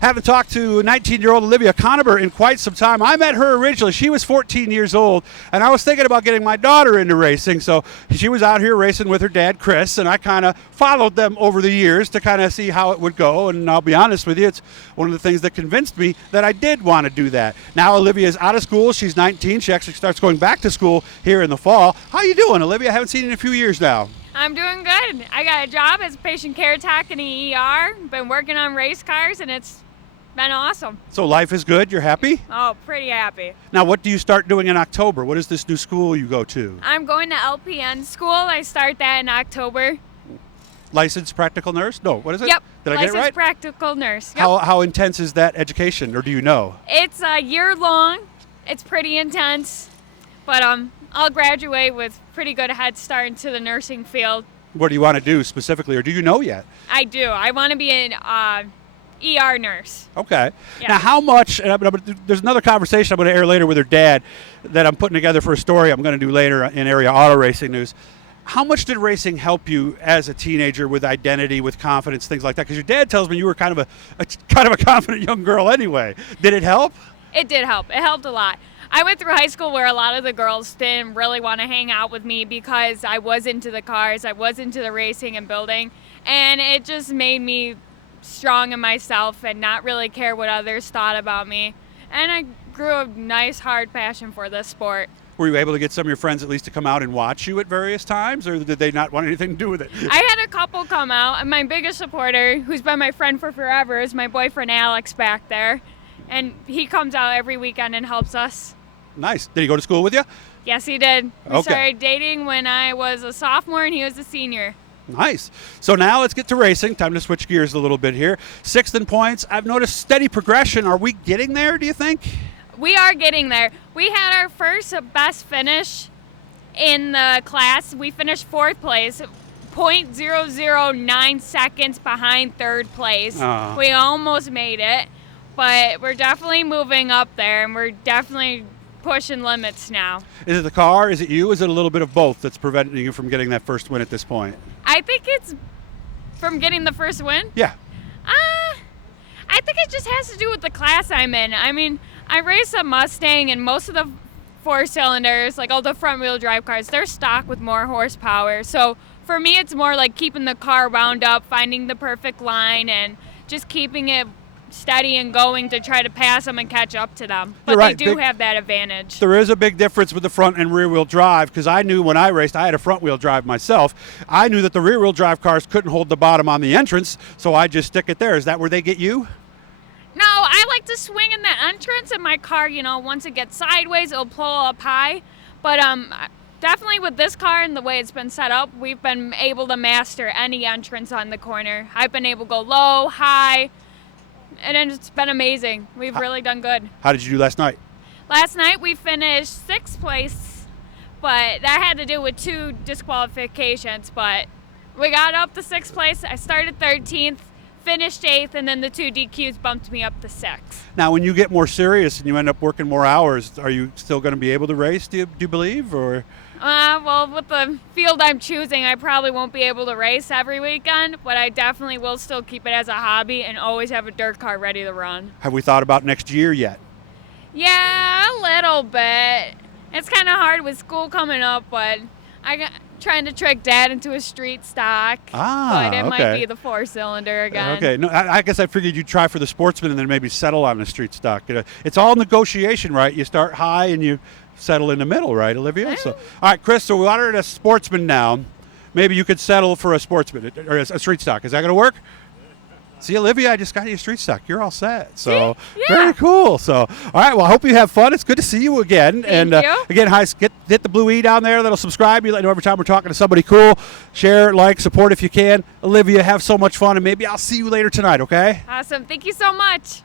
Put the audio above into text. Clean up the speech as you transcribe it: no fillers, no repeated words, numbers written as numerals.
Haven't talked to 19-year-old Olivia Coniber in quite some time. I met her originally. She was 14 years old, and I was thinking about getting my daughter into racing. So she was out here racing with her dad, Chris, and I kind of followed them over the years to kind of see how it would go. And I'll be honest with you, it's one of the things that convinced me that I did want to do that. Now Olivia is out of school. She's 19. She actually starts going back to school here in the fall. How you doing, Olivia? I haven't seen you in a few years now. I'm doing good. I got a job as a patient care tech in the ER. Been working on race cars, and it's been awesome. So life is good? You're happy? Oh, pretty happy. Now, what do you start doing in October? What is this new school you go to? I'm going to LPN school. I start that in October. Licensed practical nurse? No, what is it? Yep. Did I get it right? Licensed practical nurse. Yep. How intense is that education, or do you know? It's a year long. It's pretty intense, but I'll graduate with pretty good head start into the nursing field. What do you want to do specifically, or do you know yet? I do. I want to be an ER nurse. Okay. Yeah. Now, how much, and there's another conversation I'm going to air later with her dad that I'm putting together for a story I'm going to do later in Area Auto Racing News. How much did racing help you as a teenager with identity, with confidence, things like that? Because your dad tells me you were kind of a confident young girl anyway. Did it help? It did help. It helped a lot. I went through high school where a lot of the girls didn't really want to hang out with me because I was into the cars, I was into the racing and building, and it just made me strong in myself and not really care what others thought about me. And I grew a nice, hard passion for this sport. Were you able to get some of your friends at least to come out and watch you at various times, or did they not want anything to do with it? I had a couple come out, and my biggest supporter, who's been my friend for forever, is my boyfriend Alex back there. And he comes out every weekend and helps us. Nice. Did he go to school with you? Yes, he did. We Okay. started dating when I was a sophomore and he was a senior. Nice. So now let's get to racing. Time to switch gears a little bit here. 6th in points. I've noticed steady progression. Are we getting there, do you think? We are getting there. We had our first best finish in the class. We finished 4th place, 0.009 seconds behind 3rd place. We almost made it, but we're definitely moving up there, and we're definitely pushing limits now. Is it the car? Is it you? Is it a little bit of both that's preventing you from getting that first win at this point? I think it's from getting the first win. Yeah. I think it just has to do with the class I'm in. I mean, I race a Mustang, and most of the 4-cylinders, like all the front-wheel drive cars, they're stock with more horsepower. So for me, it's more like keeping the car wound up, finding the perfect line, and just keeping it steady and going to try to pass them and catch up to them. But You're right. They do have that advantage. There is a big difference with the front and rear wheel drive, because I knew when I raced, I had a front wheel drive myself. I knew that the rear wheel drive cars couldn't hold the bottom on the entrance, so I just stick it there. Is that where they get you? No, I like to swing in the entrance, and my car, once it gets sideways, it'll pull up high. But definitely with this car and the way it's been set up, we've been able to master any entrance on the corner. I've been able to go low, high, and it's been amazing. We've really done good. How did you do last night? Last night we finished 6th place, but that had to do with 2 disqualifications. But we got up to 6th place. I started 13th, finished 8th, and then the 2 DQs bumped me up to 6th. Now, when you get more serious and you end up working more hours, are you still going to be able to race, do you believe? Or? Well, with the field I'm choosing, I probably won't be able to race every weekend, but I definitely will still keep it as a hobby and always have a dirt car ready to run. Have we thought about next year yet? Yeah, a little bit. It's kind of hard with school coming up, but trying to trick Dad into a street stock. But it might be the 4-cylinder again. Okay. No, I guess I figured you'd try for the Sportsman and then maybe settle on the street stock. It's all negotiation, right? You start high and you settle in the middle, right, Olivia? So, all right, Chris, so we wanted a Sportsman now. Maybe you could settle for a Sportsman or a street stock. Is that going to work? See, Olivia, I just got you a street stock. You're all set. So, Very cool. So, all right, well, I hope you have fun. It's good to see you again. Thank you. Again, hit the blue E down there. That'll subscribe. You let know every time we're talking to somebody cool. Share, like, support if you can. Olivia, have so much fun, and maybe I'll see you later tonight, okay? Awesome. Thank you so much.